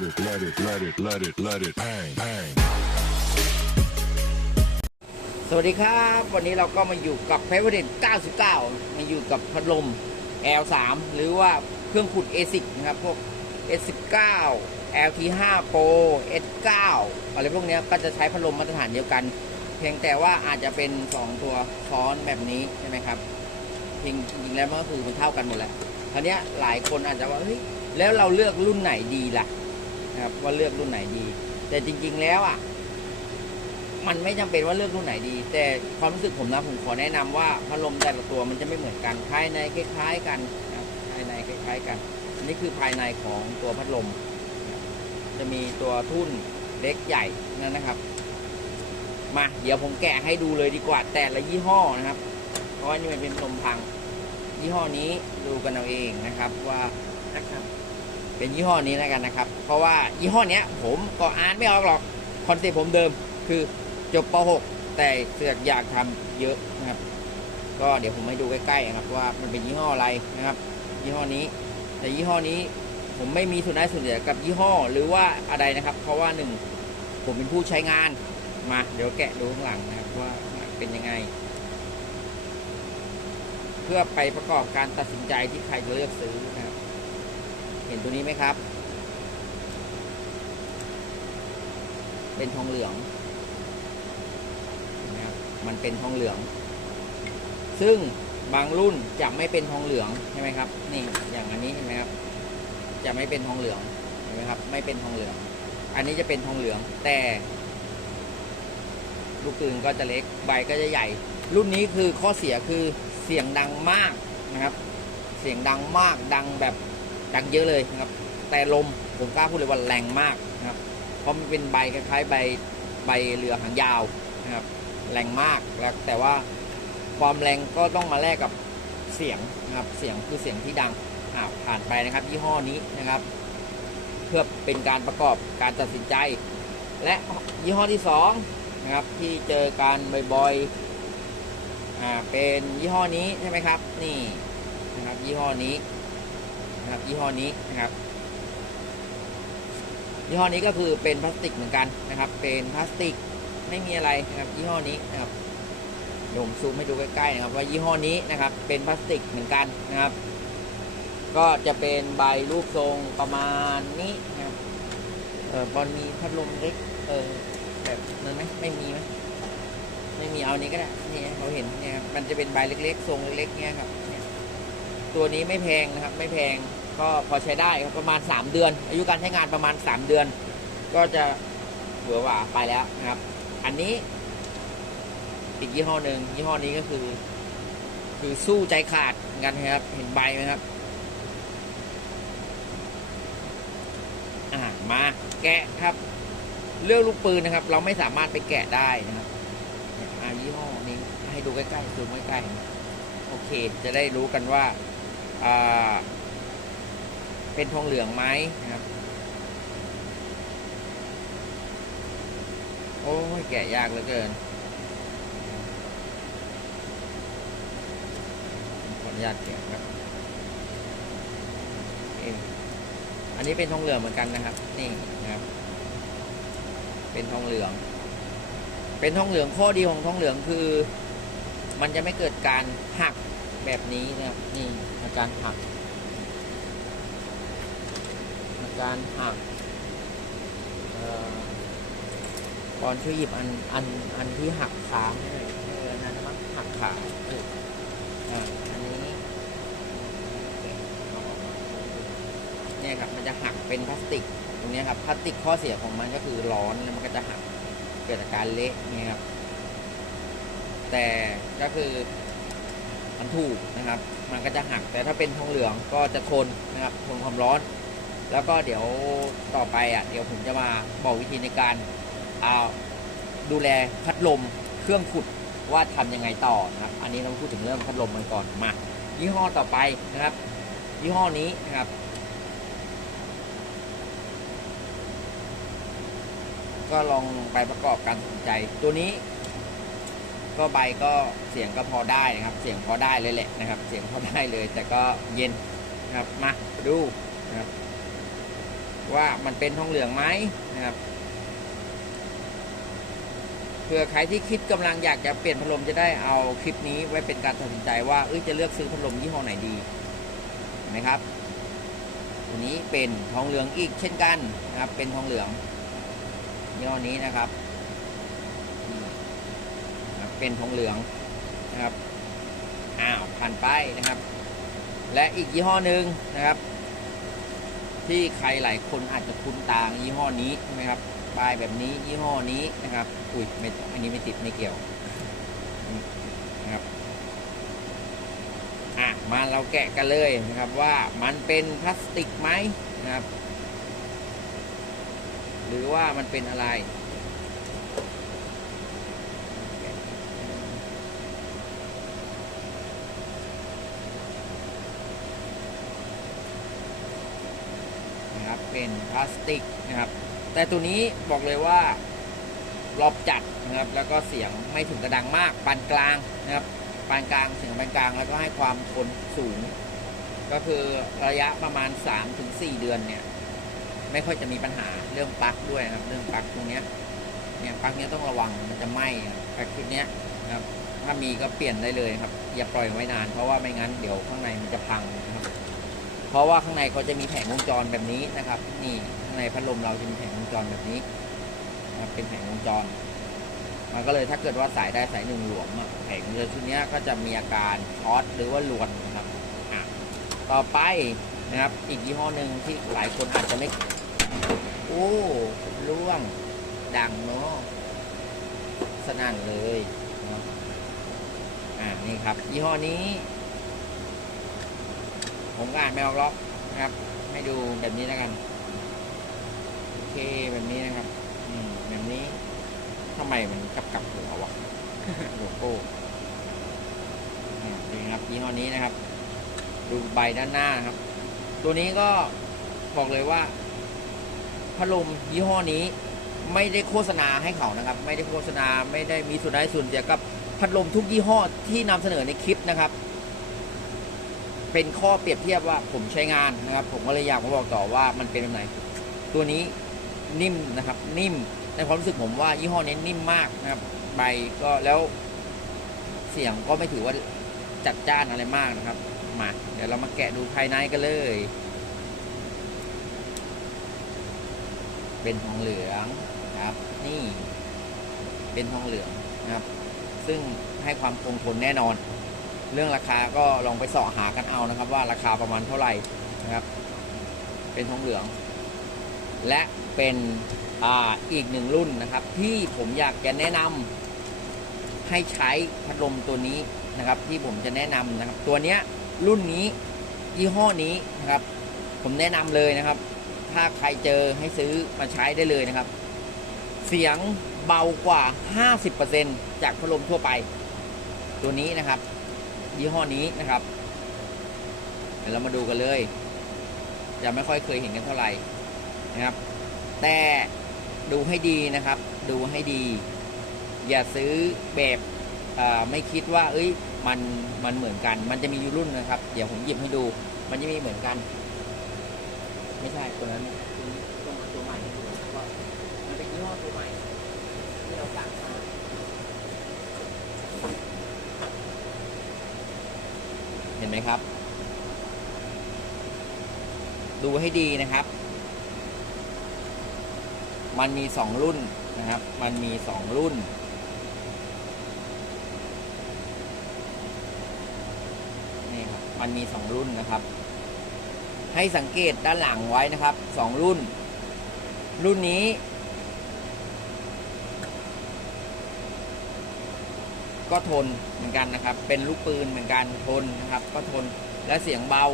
let it, let it, let it, let it, let it bang, bang. สวัสดีครับ วันนี้เราก็มาอยู่กับเพ v เ r น99 มาอยู่กับพัดลม L3 หรือว่าเครื่องขุด ASIC นะครับ พวก S19 LT5 Pro S9 อะไรพวกเนี้ยก็จะใช้พัดลมมาตรฐานเดียวกัน เพียงแต่ว่าอาจจะเป็น 2 ตัวซ้อนแบบนี้ใช่ไหมครับจริงจริงแล้วมันก็คือมันเท่ากันหมดแหละคราวเนี้ยหลายคนอาจจะว่าเฮ้ยแล้วเราเลือกรุ่นไหนดีล่ะ นะครับว่าเลือกรุ่นไหนดี แต่จริง ๆ แล้วอะ มันไม่จำเป็นว่าเลือกรุ่นไหนดี แต่ความรู้สึกผมนะผมขอแนะนำว่าพัดลมแต่ละตัวมันจะไม่เหมือนกันภายในคล้าย ๆ กันนะครับภายในคล้าย ๆ กันอันนี่คือภายในของตัวพัดลม จะมีตัวทุ่นเล็กใหญ่นั่นนะครับ มาเดี๋ยวผมแกะให้ดูเลยดีกว่า แต่ละยี่ห้อนะครับ เพราะว่านี่มันเป็นพัดลมพัง ยี่ห้อนี้ดูกันเอาเองนะครับว่านะครับ เป็นยี่ห้อนี้แล้วกันนะครับ เพราะว่ายี่ห้อเนี้ยผมก็อ่านไม่ออกหรอกคอนเซ็ปต์ผมเดิม คือจบป .6 แต่เสือกอยากทำเยอะนะครับ ก็เดี๋ยวผมให้ดูใกล้ๆนะครับว่ามันเป็นยี่ห้ออะไรนะครับ ยี่ห้อนี้ แต่ยี่ห้อนี้ผมไม่มีส่วนได้ส่วนเสียกับยี่ห้อหรือว่าอะไรนะครับ เพราะว่าหนึ่งผมเป็นผู้ใช้งานมา เดี๋ยวแกะดูข้างหลังนะครับว่าเป็นยังไง เพื่อไปประกอบการตัดสินใจที่ใครจะเลือกซื้อนะครับ เห็นตัวนี้ไหมครับ เป็นทองเหลืองนะครับมันเป็นทองเหลือง ซึ่งบางรุ่นจะไม่เป็นทองเหลืองใช่ไหมครับ นี่อย่างอันนี้เห็นไหมครับ จะไม่เป็นทองเหลืองเห็นไหมครับ ไม่เป็นทองเหลือง อันนี้จะเป็นทองเหลือง แต่ ลูกปืนก็จะเล็กใบก็จะใหญ่ รุ่นนี้คือข้อเสียคือเสียงดังมากนะครับ เสียงดังมากดังแบบ ดังเยอะเลยนะครับ แต่ลมผมกล้าพูดเลยว่าแรงมากนะครับ เพราะมันเป็นใบคล้ายๆใบใบเรือหางยาวนะครับ แรงมากแล้วแต่ว่าความแรงก็ต้องมาแลกกับเสียงนะครับ เสียงคือเสียงที่ดังอ่าผ่านไปนะครับ ยี่ห้อนี้นะครับ เพื่อเป็นการประกอบการตัดสินใจ และยี่ห้อที่สองนะครับที่เจอการบ่อยๆอ่าเป็นยี่ห้อนี้ใช่ไหมครับ นี่นะครับยี่ห้อนี้ นะครับยี่ห้อนี้นะครับยี่ห้อนี้ก็คือเป็นพลาสติกเหมือนกันนะครับ เป็นพลาสติกไม่มีอะไรนะครับยี่ห้อนี้นะครับเดี๋ยวผมซูมให้ดูใกล้ๆนะครับ ว่ายี่ห้อนี้นะครับ เป็นพลาสติกเหมือนกันนะครับ ก็จะเป็นใบรูปทรงประมาณนี้นะครับเออบอลมีพัดลมเล็กเออแบบนั้นไหมไม่มีไหมไม่มีเอานี้ก็ได้นี่เราเห็นเนี่ยครับมันจะเป็นใบเล็กๆ ทรงเล็กๆเนี่ยครับ ตัวนี้ไม่แพงนะครับ ไม่แพงก็พอใช้ได้ครับประมาณ 3 เดือน อายุการใช้งานประมาณ 3 เดือน ก็จะเบื่อว่าไปแล้วนะครับ อันนี้อีกยี่ห้อหนึ่งยี่ห้อนี้ก็คือ คือสู้ใจขาดกันนะครับ เห็นใบไหมครับ อ่ามาแกะครับ เรื่องลูกปืนนะครับ เราไม่สามารถไปแกะได้นะครับอายี่ห้อนี้ให้ดูใกล้ๆซูใกล้ๆโอเค จะได้รู้กันว่า เป็นทองเหลืองไหมนะครับ โอ้ยแกะยากเหลือเกิน ขออนุญาตแกะครับเองอันนี้เป็นทองเหลืองเหมือนกันนะครับ นี่นะครับ เป็นทองเหลือง เป็นทองเหลืองข้อดีของทองเหลืองคือ มันจะไม่เกิดการหัก แบบนี้นะครับนี่อาการหักอาการหักเอ่อบอลช่วยหยิบอันอันอันที่หักขาให้หน่อยเอออนนั้นมั้งหักขาอ่าอันนี้เนี่ยครับมันจะหักเป็นพลาสติกตรงนี้ครับพลาสติกข้อเสียของมันก็คือร้อนแล้วมันก็จะหักเกิดอาการเละเนี่ยครับแต่ก็คือ มันถูกนะครับ มันก็จะหักแต่ถ้าเป็นทองเหลืองก็จะทนนะครับทนความร้อน แล้วก็เดี๋ยวต่อไปอะเดี๋ยวผมจะมาบอกวิธีในการเอาดูแลพัดลมเครื่องขุดว่าทำยังไงต่อนะครับ อันนี้เราพูดถึงเรื่องพัดลมมันก่อนมายี่ห้อต่อไปนะครับ ยี่ห้อนี้นะครับก็ลองไปประกอบการตัดสินใจตัวนี้ ก็ใบก็เสียงก็พอได้นะครับ เสียงพอได้เลยแหละนะครับ เสียงพอได้เลย แต่ก็เย็นนะครับมาดูนะครับ ว่ามันเป็นทองเหลืองไหมนะครับเผื่อใครที่คิดกำลังอยากจะเปลี่ยนพัดลมจะได้เอาคลิปนี้ไว้เป็นการตัดสินใจว่าเอ้ยจะเลือกซื้อพัดลมยี่ห้อไหนดีนไหมครับตัวนี้เป็นทองเหลืองอีกเช่นกันนะครับ เป็นทองเหลืองยี่ห้อนี้นะครับ เป็นทองเหลืองนะครับอ้าวผ่านไปนะครับ และอีกยี่ห้อหนึ่งนะครับ ที่ใครหลายคนอาจจะคุ้นตายี่ห้อนี้ใช่ไหมครับป้ายแบบนี้ยี่ห้อนี้นะครับอุ้ยไม่อันนี้ไม่ติดไม่เกี่ยวนะครับอะมาเราแกะกันเลยนะครับว่ามันเป็นพลาสติกไหมนะครับ หรือว่ามันเป็นอะไร นะครับ เป็นพลาสติกนะครับ แต่ตัวนี้บอกเลยว่ารอบจัดนะครับ แล้วก็เสียงไม่ถึงกระดังมากปานกลางนะครับปานกลางเสียงปานกลางแล้วก็ให้ความทนสูง ก็คือระยะประมาณ 3-4 เดือนเนี่ย ไม่ค่อยจะมีปัญหาเรื่องปลั๊กด้วยนะครับ เรื่องปลั๊กตรงเนี้ยเนี่ยปลั๊กเนี้ยต้องระวังมันจะไหม้ปลั๊กชุดเนี้ยนะครับถ้ามีก็เปลี่ยนได้เลยครับ อย่าปล่อยไว้นานเพราะว่าไม่งั้นเดี๋ยวข้างในมันจะพังนะครับ เพราะว่าข้างในเขาจะมีแผงวงจรแบบนี้นะครับ นี่ข้างในพัดลมเราจะมีแผงวงจรแบบนี้นะเป็นแผงวงจร มันก็เลยถ้าเกิดว่าสายได้สายหนึ่งหลวมแผงเรือชุดนี้ก็จะมีอาการช็อตหรือว่าหลวนนะครับต่อไปนะครับอีกยี่ห้อหนึ่งที่หลายคนอาจจะไม่โอ้ร่วงดังเนาะสนั่นเลยนาะอ่านี่ครับ ยี่ห้อนี้ ผมก็อ่านไม่ออกหรอกนะครับ ให้ดูแบบนี้แล้วกัน โอเคแบบนี้นะครับ อืมแบบนี้ทำไมมันกลับกลับหัววะโลโก้อ่นี่ครับยี่ห้อนี้นะครับ ดูใบด้านหน้านะครับ ตัวนี้ก็บอกเลยว่าพัดลมยี่ห้อนี้ ไม่ได้โฆษณาให้เขานะครับ ไม่ได้โฆษณาไม่ได้มีส่วนได้ส่วนเสียกับพัดลมทุกยี่ห้อที่นำเสนอในคลิปนะครับ เป็นข้อเปรียบเทียบว่าผมใช้งานนะครับ ผมก็เลยอยากมาบอกต่อว่ามันเป็นแบบไหน ตัวนี้นิ่มนะครับ นิ่มในความรู้สึกผมว่ายี่ห้อนี้นิ่มมากนะครับใบก็แล้วเสียงก็ไม่ถือว่าจัดจ้านอะไรมากนะครับ มา เดี๋ยวเรามาแกะดูภายในกันเลย เป็นทองเหลืองครับ นี่ เป็นทองเหลืองนะครับ ซึ่งให้ความคงทนแน่นอน เรื่องราคาก็ลองไปเสาะหากันเอานะครับ ว่าราคาประมาณเท่าไหร่นะครับ เป็นทองเหลือง และเป็นอ่าอีกหนึ่งรุ่นนะครับ ที่ผมอยากจะแนะนำให้ใช้พัดลมตัวนี้นะครับ ที่ผมจะแนะนำนะครับ ตัวเนี้ยรุ่นนี้ยี่ห้อนี้นะครับ ผมแนะนำเลยนะครับ ถ้าใครเจอให้ซื้อมาใช้ได้เลยนะครับ เสียงเบากว่า 50%จากพัดลมทั่วไป ตัวนี้นะครับ ยี่ห้อนี้นะครับ เดี๋ยวเรามาดูกันเลยยังไม่ค่อยเคยเห็นกันเท่าไหร่นะครับ แต่ดูให้ดีนะครับ ดูให้ดี อย่าซื้อแบบไม่คิดว่า เอ้ย มันมันเหมือนกัน มันจะมีอยู่รุ่นนะครับ เดี๋ยวผมหยิบให้ดู มันจะมีเหมือนกัน ไม่ใช่ตัวนั้นตัวนี้ตัวตัวใหม่ให้ดูว่ามันเป็นยี่ห้อตัวใหม่ที่เราสั่งมา เห็นไหมครับ ดูให้ดีนะครับ มันมีสองรุ่นนะครับ มันมีสองรุ่น นี่ครับ มันมีสองรุ่นนะครับ ให้สังเกตด้านหลังไว้นะครับสองรุ่น รุ่นนี้ก็ทนเหมือนกันนะครับ เป็นลูกปืนเหมือนกันทนนะครับ ก็ทนและเสียงเบา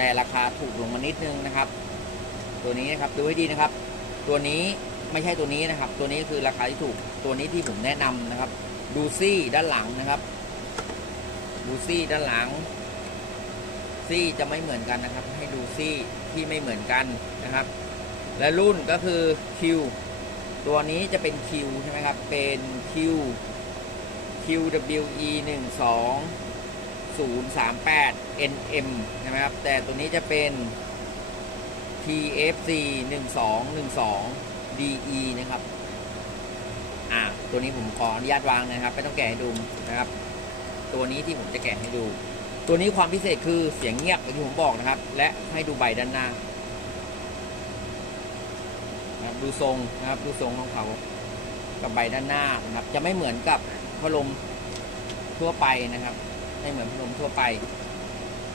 แต่ราคาถูกลงมานิดนึงนะครับ ตัวนี้นะครับดูให้ดีนะครับ ตัวนี้ไม่ใช่ตัวนี้นะครับ ตัวนี้คือราคาที่ถูกตัวนี้ที่ผมแนะนำนะครับดูซี่ด้านหลังนะครับดูซี่ด้านหลัง ซี่จะไม่เหมือนกันนะครับ ให้ดูซี่ที่ไม่เหมือนกันนะครับ และรุ่นก็คือคิวตัวนี้จะเป็น Q ใช่ไหมครับเป็น Q QWE 1 2 0 3 8 NM ใช่ไหมครับ แต่ตัวนี้จะเป็น TFC 1212 DE นะครับ อ่า ตัวนี้ผมขออนุญาตวางนะครับ ไม่ต้องแกะให้ดูนะครับ ตัวนี้ที่ผมจะแกะให้ดู ตัวนี้ความพิเศษคือเสียงเงียบอย่างที่ผมบอกนะครับ และให้ดูใบด้านหน้านะครับดูทรงนะครับ ดูทรงของเขากับใบด้านหน้านะครับ จะไม่เหมือนกับพัดลมทั่วไปนะครับ ไม่เหมือนพัดลมทั่วไป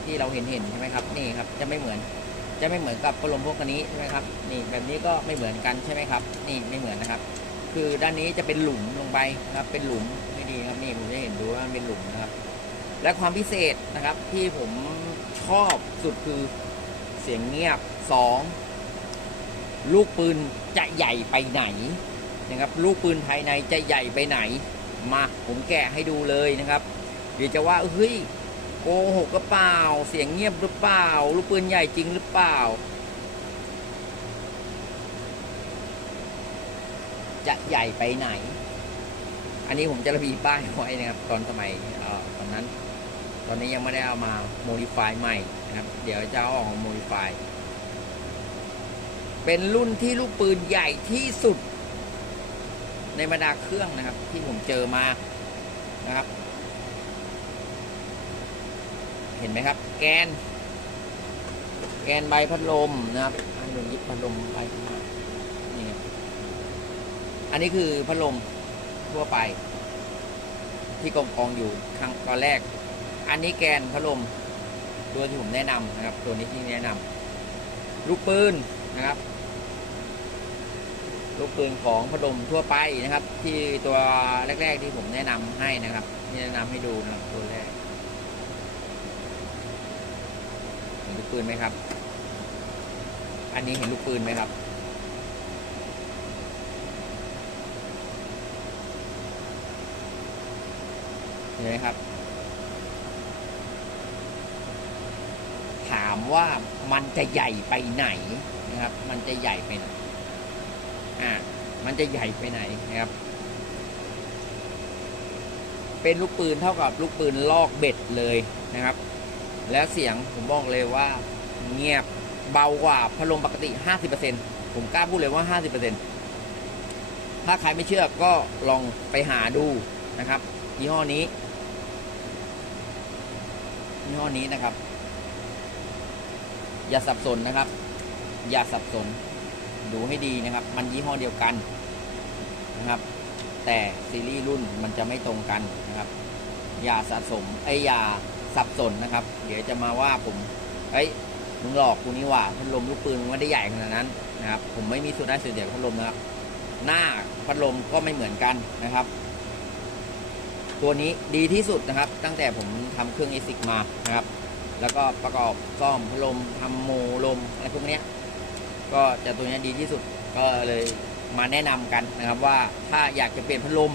ที่เราเห็นเห็นใช่ไหมครับนี่ครับจะไม่เหมือนจะไม่เหมือนกับพัดลมพวกนี้ใช่ไหมครับนี่แบบนี้ก็ไม่เหมือนกันใช่ไหมครับ นี่ไม่เหมือนนะครับ คือด้านนี้จะเป็นหลุมลงไปนะครับ เป็นหลุมไม่ดีครับนี่ผมจะเห็นดูว่าเป็นหลุมนะครับ และความพิเศษนะครับที่ผมชอบสุดคือเสียงเงียบสองลูกปืนจะใหญ่ไปไหนนะครับ ลูกปืนภายในจะใหญ่ไปไหน มาผมแกะให้ดูเลยนะครับ เดี๋ยวจะว่าเฮ้ยโกหกหรือเปล่า เสียงเงียบหรือเปล่า ลูกปืนใหญ่จริงหรือเปล่า จะใหญ่ไปไหน อันนี้ผมจะระบีป้ายไว้นะครับ ตอนสมัยเอ่อตอนนั้น ตอนนี้ยังไม่ได้เอามาโมดิฟายใหม่นะครับ เดี๋ยวจะเอาออกโมดิฟายเป็นรุ่นที่ลูกปืนใหญ่ที่สุด ในบรรดาเครื่องนะครับ ที่ผมเจอมานะครับ เห็นไหมครับ แกน แกนใบพัดลมนะครับอันนี้ยิบพัดลมใบนี่อันนี้คือพัดลมทั่วไป ที่กองกองอยู่ครั้งตอนแรก อันนี้แกนพัดลมตัวที่ผมแนะนำนะครับ ตัวนี้ที่แนะนำลูกปืนนะครับลูกปืนของพัดลมทั่วไปนะครับ ที่ตัวแรก ๆ ที่ผมแนะนำให้นะครับที่แนะนำให้ดูนะครับตัวแรกเห็นลูกปืนไหมครับ อันนี้เห็นลูกปืนไหมครับ เห็นไหมครับ ถามว่ามันจะใหญ่ไปไหนนะครับ มันจะใหญ่ไปไหน อ่า มันจะใหญ่ไปไหนนะครับ เป็นลูกปืนเท่ากับลูกปืนลอกเบ็ดเลยนะครับ แล้วเสียงผมบอกเลยว่าเงียบเบากว่าพัดลมปกติ 50%ผมกล้าพูดเลยว่า 50%ถ้าใครไม่เชื่อก็ลองไปหาดูนะครับยี่ห้อนี้ยี่ห้อนี้นะครับ อย่าสับสนนะครับ อย่าสับสน ดูให้ดีนะครับ มันยี่ห้อเดียวกันนะครับ แต่ซีรีส์รุ่นมันจะไม่ตรงกันนะครับ อย่าสะสมไอ้ยอย่า สับสนนะครับ เดี๋ยวจะมาว่าผมเอ้ยมึงหลอกกูนี่หว่าพัดลมลูกปืนมึงไม่ได้ใหญ่ขนาดนั้นนะครับ ผมไม่มีส่วนได้ส่วนเสียกับพัดลมนะครับ หน้าพัดลมก็ไม่เหมือนกันนะครับ ตัวนี้ดีที่สุดนะครับ ตั้งแต่ผมทำเครื่องเอซิกมานะครับ แล้วก็ประกอบซ่อมพัดลมทำโมลมอะไรพวกนี้ก็จะตัวนี้ดีที่สุดก็เลยมาแนะนำกันนะครับว่าถ้าอยากจะเปลี่ยนพัดลม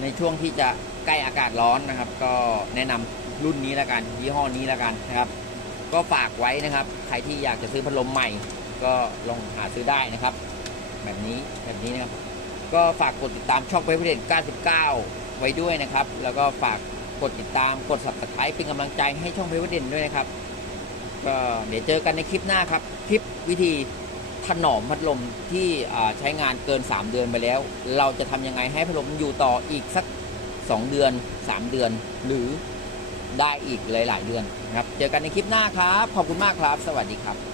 ในช่วงที่จะใกล้อากาศร้อนนะครับ ก็แนะนำ รุ่นนี้แล้วกัน ยี่ห้อนี้แล้วกันนะครับ ก็ฝากไว้นะครับ ใครที่อยากจะซื้อพัดลมใหม่ ก็ลองหาซื้อได้นะครับ แบบนี้แบบนี้นะครับ ก็ฝากกดติดตามช่องเปเปอร์เดน99 ไว้ด้วยนะครับ แล้วก็ฝากกดติดตามกด subscribe เป็นกำลังใจให้ช่องเปเปอร์เดนด้วยนะครับก็เดี๋ยวเจอกันในคลิปหน้าครับ คลิปวิธีถนอมพัดลมที่ใช้งานเกิน 3 เดือนไปแล้ว เราจะทำยังไงให้พัดลมอยู่ต่ออีกสัก 2 เดือน 3 เดือน หรือ ได้อีกหลาย ๆ เดือนนะครับ เจอกันในคลิปหน้าครับ ขอบคุณมากครับ สวัสดีครับ